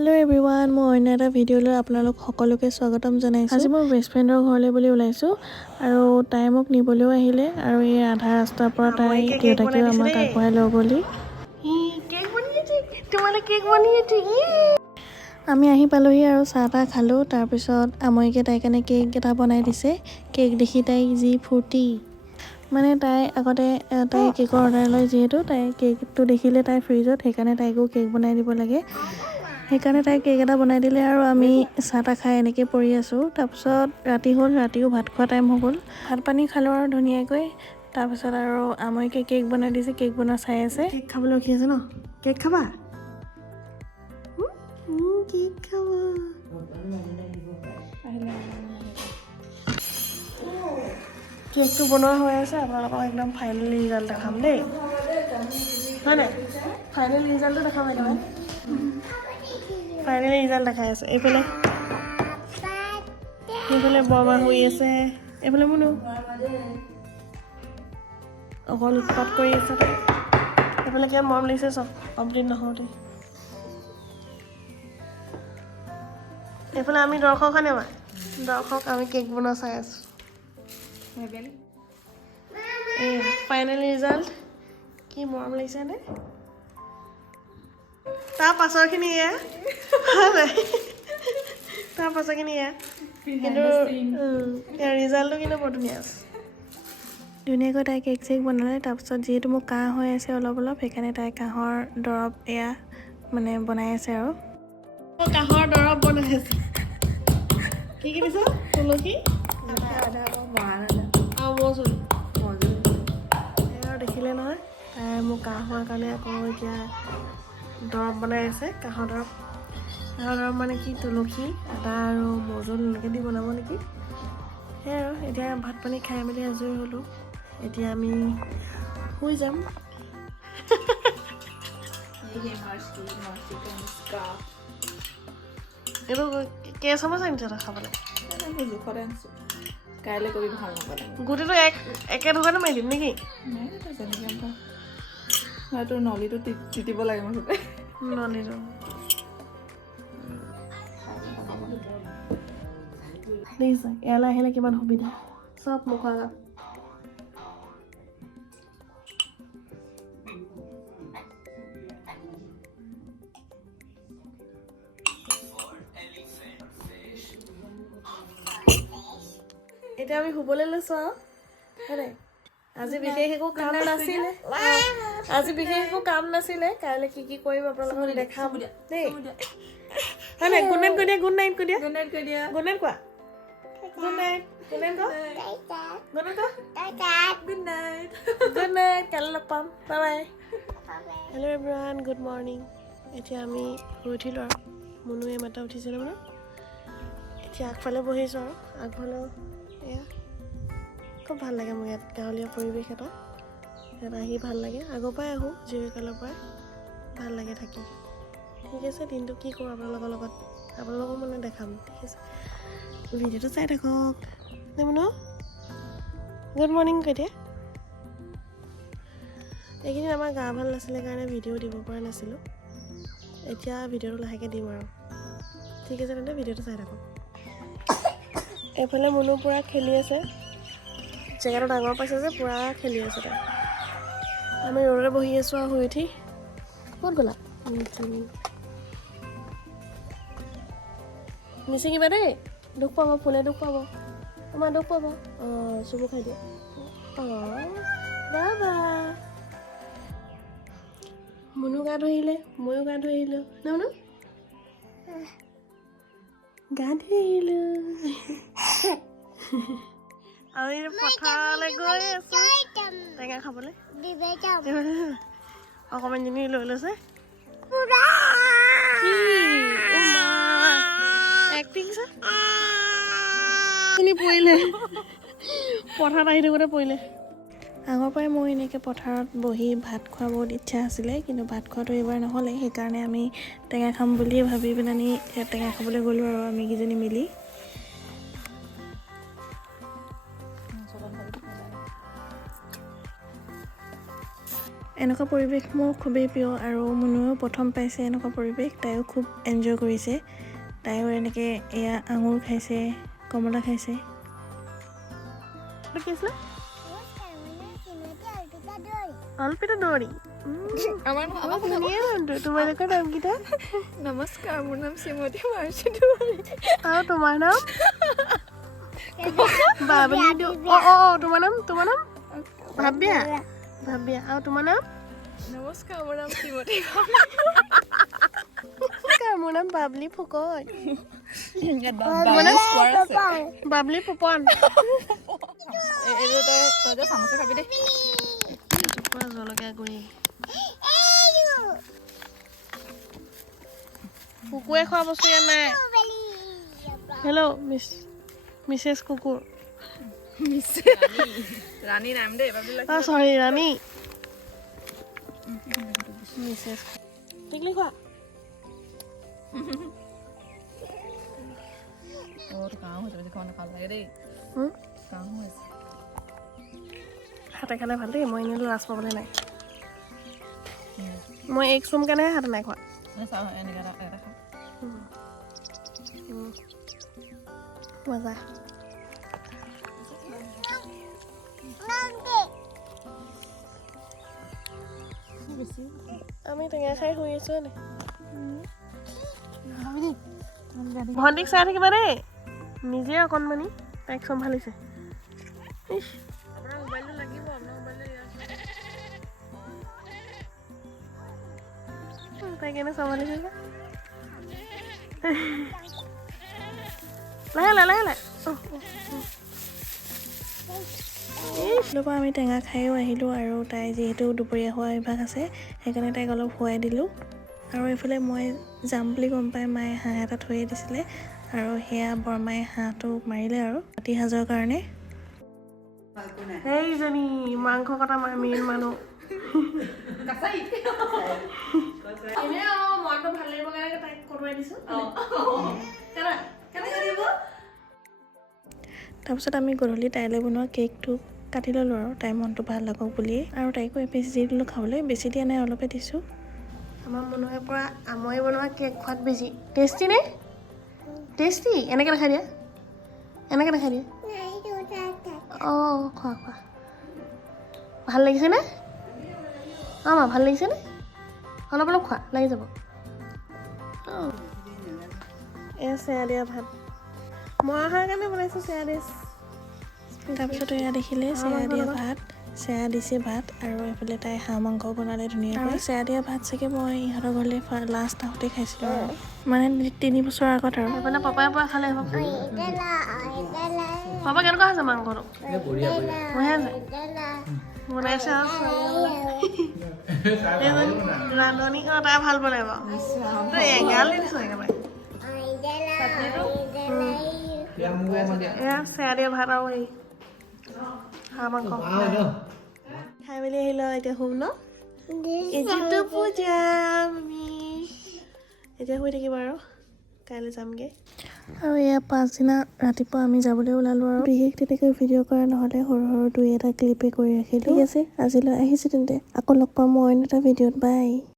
Hello' everyone, মই অন্য এটা ভিডিঅ'লৈ আপোনালোক সকলোকে স্বাগতম জনাইছোঁ। আজি মই বেষ্ট ফ্ৰেণ্ডৰ ঘৰলৈ বুলি ওলাইছোঁ আৰু তাই মোক নিবলৈও আহিলে আৰু এই আধা ৰাস্তাৰ পৰা তাই দেউতাকেও আমাক আগবঢ়াই লৈ গ'লি। আমি আহি পালোহি আৰু চাহ তাহ খালোঁ। তাৰপিছত আমৈকে তাইৰ কাৰণে কেক এটা বনাই দিছে। কেক দেখি তাইক যি ফূৰ্তি, মানে তাই আগতে তাই কেকৰ অৰ্ডাৰ লয় যিহেতু তাই কেকটো দেখিলে তাই ফ্ৰিজত, সেইকাৰণে তাইকো কেক বনাই দিব লাগে। সেইকাৰণে তাই কেক এটা বনাই দিলে আৰু আমি চাহ তাহ খাই এনেকৈ পৰি আছোঁ। তাৰপিছত ৰাতি হ'ল, ৰাতিও ভাত খোৱা টাইম হৈ গ'ল। ভাত পানী খালোঁ আৰু ধুনীয়াকৈ। তাৰপিছত আৰু আমৈকে কেক বনাই দিছে, কেক বনোৱা চাই আছে। কেক খাবলৈ ৰখি আছে ন? কেক খাবা? কেক খাবা। কেকটো বনোৱা হৈ আছে, আপোনালোকক একদম ফাইনেল ৰিজাল্ট দেখাম দেই, হয় নাই? ফাইনেল ৰিজাল্টটো দেখাম একেবাৰে। ফাইনেল ৰিজাল্ট দেখাই আছে। এইফালে বৰমা শুই আছে, এইফালে মুনু অকল উৎপাত কৰি আছে তাই। এইফালে কিমান মৰম লাগিছে চব কমপ্লিট নহওঁতে। এইফালে আমি দৰ্শক আনিবা, দৰ্শক আমি কেক বনোৱা চাই আছোঁ। এই ফাইনেল ৰিজাল্ট কি মৰম লাগিছে নে? তাৰ পাছৰখিনি এয়া, তাৰ পাছৰখিনি এয়া, কিন্তু ৰিজাল্টটো কিন্তু বৰ ধুনীয়া আছে। ধুনীয়াকৈ তাই কেক চেক বনালে। তাৰপিছত যিহেতু মোৰ কাহ হৈ আছে অলপ অলপ, সেইকাৰণে তাই কাহৰ দৰৱ এয়া মানে বনাই আছে আৰু কাহৰ দৰৱ বনাই আছে। কি কি দিছ? তুলসী আৰু মৌজোল। আৰু দেখিলে নহয়, তাই মোৰ কাহ হোৱাৰ কাৰণে আকৌ এতিয়া দৰৱ বনাই আছে। কাহৰ দৰৱ মানে কি, তুলসী, আদা আৰু মৌজোল এনেকৈ দি বনাব নেকি। সেয়াই আৰু এতিয়া ভাত পানী খাই মেলি আজৰি হ'লোঁ। এতিয়া আমি শুই যাম। এইটো কেইচামুচ আনিছ তই খাবলৈ? জোখতে আনিছোঁ, কাইলৈ কৰি ভাল নাপালে গোটেইটো একে ঢোকাতে মাৰি দিম নেকি? তোৰ নলীটো তিতিব লাগে মুঠতে। নলীটো দেখিছা, ইয়ালৈ আহিলে কিমান সুবিধা, চব মুখৰ আগত। এতিয়া আমি শুবলৈ লৈছোঁ আৰু হয়। আজি বিশেষ একো কাম নাছিলে, কাইলৈ কি কি কৰিম আপোনালোকক দেখাম দেই, হয় নাই? গুড নাইট কৈ দিয়া, গুড নাইট কৈ দিয়া, গুড নাইট কৈ দিয়া, গুড নাইট কোৱা, গুড নাইট, গুড নাইট ক, গুড নাইট ক, গুড নাইট, গুড নাইট, কাইলৈ লগ পাম, bye bye. Hello' everyone, good morning. এতিয়া আমি শুই উঠিলোঁ আৰু মুনুৱে মাতা উঠিছিলে মানে। এতিয়া আগফালে বহিছোঁ আৰু আগফালেও এয়া খুব ভাল লাগে মোৰ ইয়াত, গাঁৱলীয়া পৰিৱেশ এটা, ইয়াত আহি ভাল লাগে। আগৰ পৰাই আহোঁ, জীয়ৰীকালৰ পৰাই ভাল লাগে থাকি। ঠিক আছে, দিনটো কি কৰোঁ আপোনালোকৰ লগত মানে দেখাম, ঠিক আছে? ভিডিঅ'টো চাই থাকক দেই মুনু। গুড মৰ্ণিং কৈ দিয়া। এইকেইদিন আমাৰ গা ভাল নাছিলে কাৰণে ভিডিঅ' দিব পৰা নাছিলোঁ। এতিয়া ভিডিঅ'টো লাহেকৈ দিম আৰু, ঠিক আছে? তেন্তে ভিডিঅ'টো চাই থাকক। এইফালে মুনু পূৰা খেলি আছে, জেগাটো ডাঙৰ পাইছে যে পূৰা খেলি আছে তাই। আমি ৰ'দতে বহি আছোঁ আৰু শুই উঠি। ক'ত গ'লা? নিচিঙিবা দেই, দুখ পাব, ফুলে দুখ পাব, আমাৰ দুখ পাব। অঁ, চুমু খাই দিয়ে। অঁ, বাবা মুনু গা ধুই আহিলে, ময়ো গা ধুই আহিলোঁ ন মুনু, গা ধুই আহিলোঁ। আমি পথাৰলৈ গৈ আছোঁ টেঙা খাবলৈ। অকণমানজনী লৈ লৈছে, এক্টিং পৰিলে পথাৰত আহি থাকোঁতে পৰিলে। আগৰ পৰাই মোৰ এনেকৈ পথাৰত বহি ভাত খোৱা বহুত ইচ্ছা আছিলে, কিন্তু ভাত খোৱাটো এইবাৰ নহ'লে। সেইকাৰণে আমি টেঙা খাম বুলিয়ে ভাবি পেলাই টেঙা খাবলৈ গ'লোঁ আৰু আমি কেইজনী মিলি। এনেকুৱা পৰিৱেশ মোৰ খুবেই প্ৰিয় আৰু মুনুৱেও প্ৰথম পাইছে এনেকুৱা পৰিৱেশ, তাইও খুব এনজয় কৰিছে। তাইও এনেকৈ এয়া আঙুৰ খাইছে, কমলা খাইছে। কি আছিলে? অল্পিতা দৌৰি। তোমালোকৰ নামকেইটা? নমস্কাৰ, মোৰ নাম শ্ৰীমতী মাৰ্চি দৌৰি। আৰু তোমাৰ নাম? বাবলি। তোমাৰ নাম? ভাবিয়া। আৰু তোমাৰ নাম? নমস্কাৰ, মোৰ নাম শ্ৰীমতী। মোৰ নাম বাবলি ফুকন। বাবলি ফুকন। তই যে চামুচে খাবি দেই। জলকীয়া গুড়ি। কুকুৰে খোৱা বস্তু ইয়াত নাই। হেল্ল' মিছেছ কুকুৰ। ৰাণী নাম দেই। চৰি ৰাণী। মিছেছ টিকলি খোৱা। হাতে খালে ভাল দেই, মই এনেই লাজ পাবলৈ নাই। মই এক চুম কাৰণেহে হাতে নাই খোৱা। মজা। আমি টেঙা খাই শুই আছো নে? ভণ্টিক চাই থাকিবা দেই, নিজে অকণমানি তাইক চম্ভালিছে। মোবাইলটো লাগিব, তাই কেনে চম্ভালিছে লাহে লাহে। আমি টেঙা খাইও আহিলোঁ আৰু তাই যিহেতু দুপৰীয়া খোৱা অভ্যাস আছে সেইকাৰণে তাইক অলপ খুৱাই দিলোঁ। আৰু এইফালে মই যাম বুলি গম পাই মায়ে হাঁহ এটা থৈয়ে দিছিলে আৰু সেয়া বৰমায়ে হাঁহটো মাৰিলে আৰু ৰাতি সাজৰ কাৰণে। সেইজনী মাংস কটা মেইন মানুহ। মনটো ভাল লাগিব কাৰণে তাইক কটোৱাই দিছোঁ। তাৰপিছত আমি গধূলি তাইলৈ বনোৱা কেকটো কাটি ল'লোঁ আৰু তাইৰ মনটো ভাল লাগক বুলিয়ে, আৰু তাইকো এপিচ দি দিলোঁ খাবলৈ। বেছি দিয়া নাই, অলপে দিছোঁ। আমাৰ মনুৱে পৰা আমৈ বনোৱা কেক খোৱাত বেছি টেষ্টি নে? টেষ্টি। এনেকৈ দেখাই দিয়া, অঁ খোৱা। ভাল লাগিছেনে? মা ভাল লাগিছেনে? অলপ খোৱা, লাগি যাব। এয়া চেয়া দিয়া ভাত, মই অহাৰ কাৰণে বনাইছোঁ চেয়া ডিছ। তাৰপিছত এয়া দেখিলে চেয়া দিয়া ভাত, চেয়া দিছে ভাত, আৰু এইফালে তাই হাঁহ মাংস বনালে ধুনীয়াকৈ। চেয়া দিয়া ভাত চাগে মই ইহঁতৰ ঘৰলৈ লাষ্ট আহোঁতে খাইছিলোঁ আৰু মানে 3 বছৰৰ আগত। আৰু এইফালে পাপাই পৰা খালে। পাপা কেনেকুৱা হৈছে মাংসটো? বনাইছে আৰু ৰান্ধনি তাই ভাল বনাই বাৰু। এগাল দি দিছোঁ একেবাৰে। এয়া চেয়া দিয়া ভাত আৰু এই হাঁহ মাংস খাই মেলি আহিলোঁ। এতিয়া শুম ন? এতিয়াতো যাম আমি, এতিয়া শুই থাকিম আৰু কাইলৈ যামগৈ। আৰু এয়া পাছদিনা ৰাতিপুৱা আমি যাবলৈ ওলালোঁ আৰু বিশেষ তেনেকৈ ভিডিঅ' কৰা নহ'লে সৰু 2-এটা ক্লিপে কৰি ৰাখিলোঁ। ঠিক আছে, আজিলৈ আহিছোঁ তেন্তে, আকৌ লগ পাম মই অন্য এটা ভিডিঅ'ত। বাই।